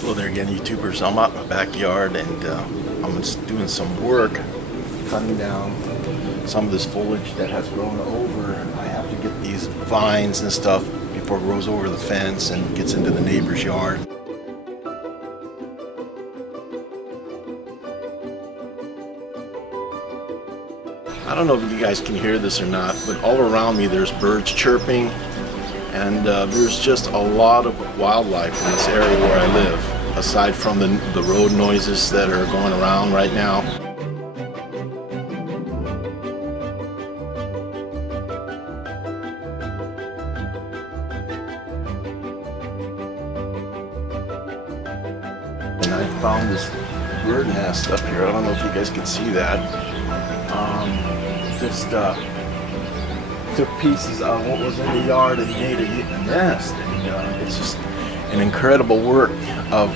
Hello there again, YouTubers. I'm out in my backyard and I'm just doing some work cutting down some of this foliage that has grown over. I have to get these vines and stuff before it grows over the fence and gets into the neighbor's yard. I don't know if you guys can hear this or not, but all around me there's birds chirping, and there's just a lot of wildlife in this area where I live, aside from the road noises that are going around right now. And I found this bird nest up here. I don't know if you guys can see that. Just took pieces of what was in the yard and made a nest. And it's just an incredible work of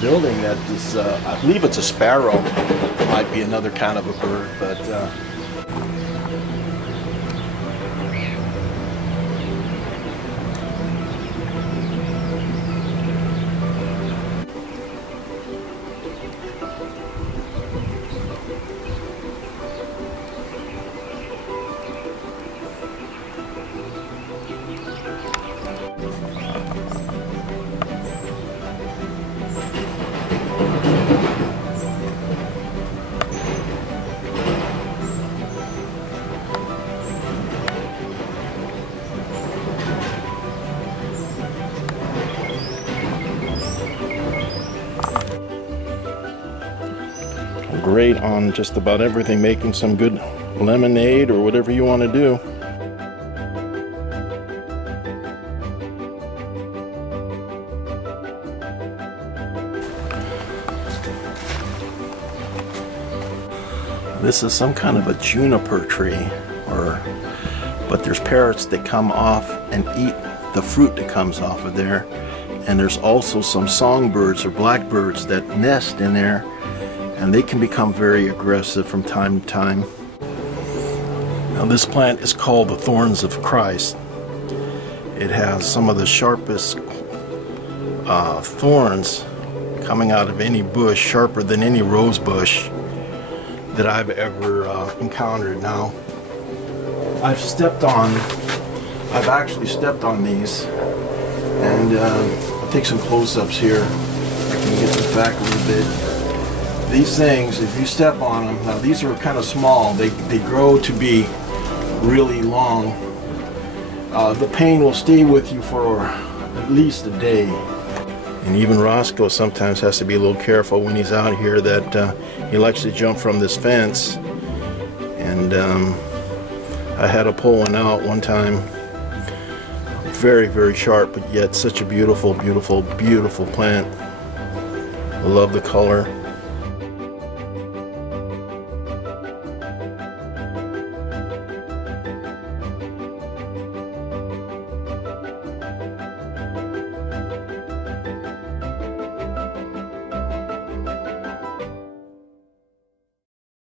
building that this, I believe it's a sparrow. It might be another kind of a bird, but great on just about everything, making some good lemonade or whatever you want to do. This is some kind of a juniper tree, but there's parrots that come off and eat the fruit that comes off of there, and there's also some songbirds or blackbirds that nest in there, and they can become very aggressive from time to time. Now this plant is called the Thorns of Christ. It has some of the sharpest thorns coming out of any bush, sharper than any rose bush that I've ever encountered. Now I've actually stepped on these, and I'll take some close-ups here. I can get this back a little bit. These things, if you step on them, now these are kind of small, they grow to be really long. The pain will stay with you for at least a day. And even Roscoe sometimes has to be a little careful when he's out here that he likes to jump from this fence. And I had to pull one out one time. Very, very sharp, but yet such a beautiful, beautiful, beautiful plant. I love the color.